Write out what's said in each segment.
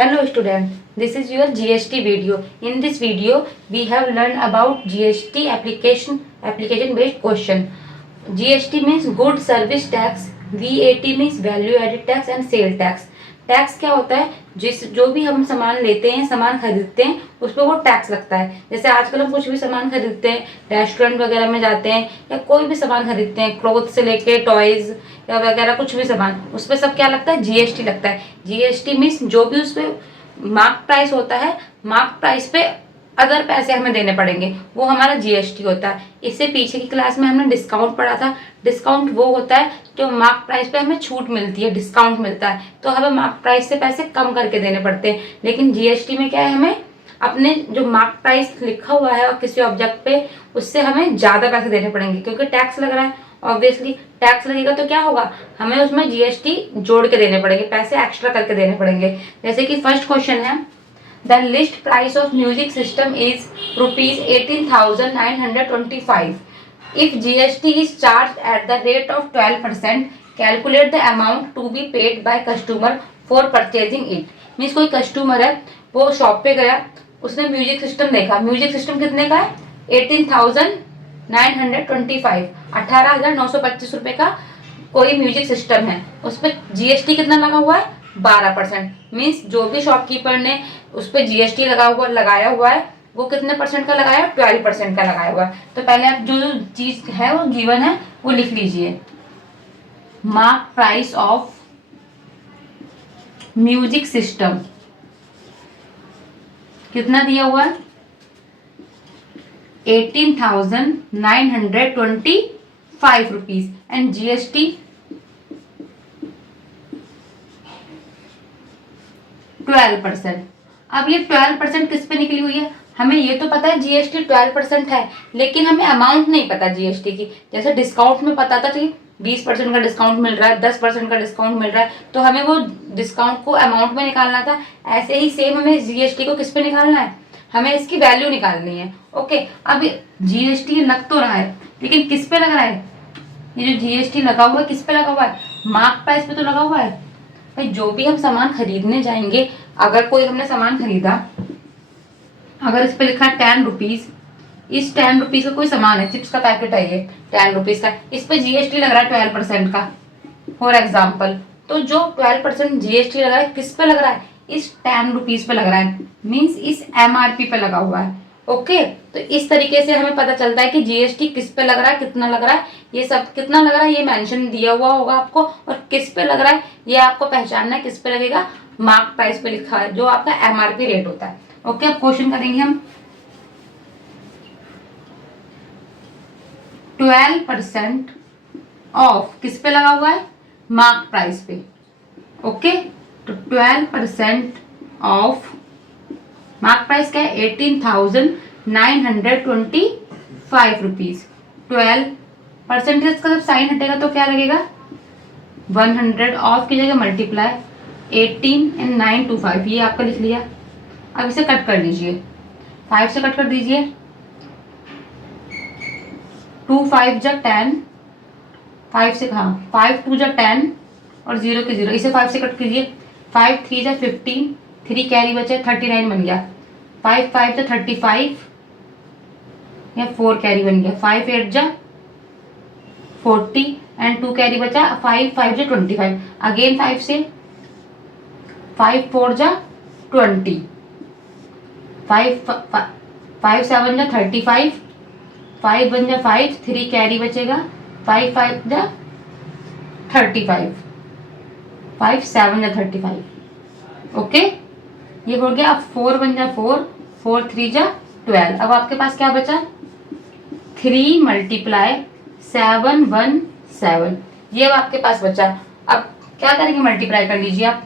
Hello student, this is your GST video. In this video, we have learned about GST application based question. GST means Good Service Tax, VAT means Value Added Tax and Sale Tax. Tax क्या होता है? जो भी हम सामान लेते हैं, सामान खरीदते हैं, उस पर वो टैक्स लगता है। जैसे आजकल हम कुछ भी सामान खरीदते हैं, रेस्टोरेंट वगैरह में जाते हैं या कोई भी सामान खरीदते हैं, क्लोथ से लेके टॉयज या वगैरह कुछ भी सामान, उस पर सब क्या लगता है? जीएसटी लगता है। जीएसटी मीन्स जो भी उस पर मार्क प्राइस होता है, मार्क प्राइस पे अदर पैसे हमें देने पड़ेंगे, वो हमारा जीएसटी होता है। इससे पीछे की क्लास में हमने डिस्काउंट पढ़ा था। डिस्काउंट वो होता है जो मार्क प्राइस पे हमें छूट मिलती है, डिस्काउंट मिलता है, तो हमें मार्क प्राइस से पैसे कम करके देने पड़ते हैं। लेकिन जीएसटी में क्या है, हमें अपने जो मार्क प्राइस लिखा हुआ है और किसी ऑब्जेक्ट पे, उससे हमें ज्यादा पैसे देने पड़ेंगे, क्योंकि टैक्स लग रहा है। ऑब्वियसली टैक्स लगेगा तो क्या होगा, हमें उसमें जीएसटी जोड़ के देने पड़ेंगे, पैसे एक्स्ट्रा करके देने पड़ेंगे। जैसे कि फर्स्ट क्वेश्चन है, The list price of music system is rupees 18,925. If GST is charged at the rate of 12%, calculate the amount to be paid by customer for purchasing it. Means कोई customer है, वो shop पे गया, उसने music system देखा। Music system कितने का है? 18,925, 18,925 रुपए का कोई म्यूजिक सिस्टम है। उस पर जीएसटी कितना लगा हुआ है? 12%। मीन्स जो भी शॉपकीपर ने उस पर जीएसटी लगाया हुआ है, वो कितने परसेंट का लगाया है? 12% का लगाया हुआ है। तो पहले आप जो जो चीज है वो गिवन है वो लिख लीजिए। Mark price of music system कितना दिया हुआ है? 18,925 रुपीज एंड जीएसटी 12%। अब ये 12% किस पे निकली हुई है? हमें ये तो पता है जीएसटी 12% है, लेकिन हमें अमाउंट नहीं पता जीएसटी की। जैसे डिस्काउंट में पता था कि 20% का डिस्काउंट मिल रहा है, 10% का डिस्काउंट मिल रहा है, तो हमें वो डिस्काउंट को अमाउंट में निकालना था। ऐसे ही सेम हमें जीएसटी को किस पे निकालना है? हमें इसकी वैल्यू निकालनी है। ओके, अब जीएसटी लग तो रहा है, लेकिन किस पे लग रहा है? ये जो जीएसटी लगा हुआ है किस पे लगा हुआ है? मार्क प्राइस पे तो लगा हुआ है। भाई जो भी हम सामान खरीदने जाएंगे, अगर कोई हमने सामान खरीदा, अगर इस पे लिखा है 10 रुपीज, इस 10 रुपीज का कोई सामान है, चिप्स का पैकेट है, ये 10 रुपीज का, इस पे जीएसटी लग रहा है 12% का, फॉर एग्जाम्पल। तो जो 12% जीएसटी लग रहा है किस पे लग रहा है? इस 10 रुपीज पे लग रहा है, मीन्स इस एमआरपी पे लगा हुआ है। ओके, तो इस तरीके से हमें पता चलता है कि जीएसटी किस पे लग रहा है, कितना लग रहा है, ये सब कितना लग रहा है ये मेंशन दिया हुआ होगा आपको, और किस पे लग रहा है ये आपको पहचानना है। किस पे लगेगा? मार्क प्राइस पे लिखा है, जो आपका एमआरपी रेट होता है। ओके, अब क्वेश्चन करेंगे हम। 12% ऑफ किस पे लगा हुआ है? मार्क प्राइस पे। ओके, तो 12% ऑफ मार्क प्राइस क्या है? 18,925 रुपीज। 12% का जब साइन हटेगा तो क्या लगेगा? 100 ऑफ की जगह मल्टीप्लाई 18 एंड 925, ये आपका लिख लिया। अब इसे कट कर लीजिए, 5 से कट कर दीजिए। 2 5 जा 10, 5 से कहा 5 2 जा 10 और 0 के 0, इसे 5 से कट कीजिए। 5 3 जा 15, 3 कैरी बचे 39 बन गया। 5 5 जा 35 या 4 कैरी बन गया। 5 8 जा 40 एंड 2 कैरी बचा। 5 5 जा 25, अगेन 5 से 5 4 जा 20, 5 7 जा 35, 5 1 जा 5, 3 कैरी बचेगा। 5 5 जा 35, 5 7 जा 35। ओके, ये हो गया। अब 4 1 जा 4, 4 3 जा 12। अब आपके पास क्या बचा? 3 मल्टीप्लाई 7 1 7, ये अब आपके पास बचा। अब क्या करेंगे? मल्टीप्लाई कर लीजिए आप।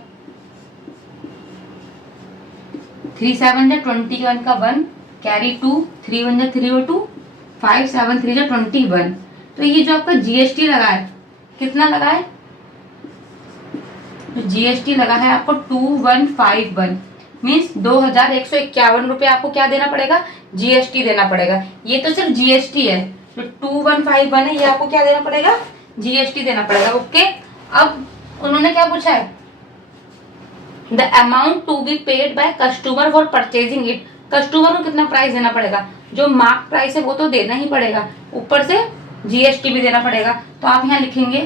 3 7 जा 21 का 1 कैरी 2, 3 1 जा 3 और 2, 5 7 3 जा 21। तो ये जो आपका जीएसटी लगा है कितना लगा है? तो जीएसटी लगा है आपको 2151, मीन्स 2,151 रुपये आपको क्या देना पड़ेगा? जीएसटी देना पड़ेगा। ये तो सिर्फ जीएसटी है, तो 2151 है, ये आपको क्या देना पड़ेगा? जीएसटी देना पड़ेगा। ओके, अब उन्होंने क्या पूछा है? The amount to be paid by customer for purchasing it, customer को कितना प्राइस देना पड़ेगा, जो मार्क प्राइस है वो तो देना ही पड़ेगा, ऊपर से जीएसटी भी देना पड़ेगा। तो आप यहाँ लिखेंगे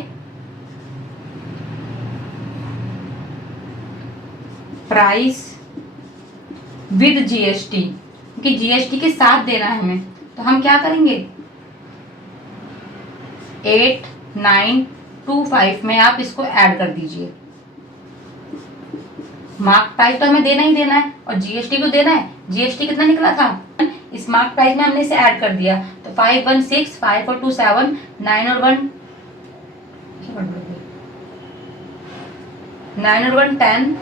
प्राइस विद जीएसटी, क्योंकि जीएसटी के साथ देना है हमें। तो हम क्या करेंगे 8925 में आप इसको ऐड कर दीजिए। मार्क प्राइस तो हमें देना ही देना है और जीएसटी को देना है। जीएसटी कितना निकला था, इस मार्क प्राइस में हमने इसे ऐड कर दिया। तो 516 5 और 2 7 9 और 1 9 और 1 10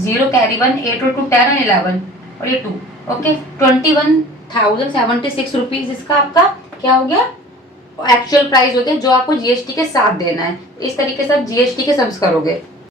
0 कैरी 1 8 और 2 10 और 11 और ये 2 ओके 21,076 रुपीज इसका आपका क्या हो गया, एक्चुअल प्राइस हो गया जो आपको जीएसटी के साथ देना है। इस तरीके से आप जीएसटी के सम्स करोगे।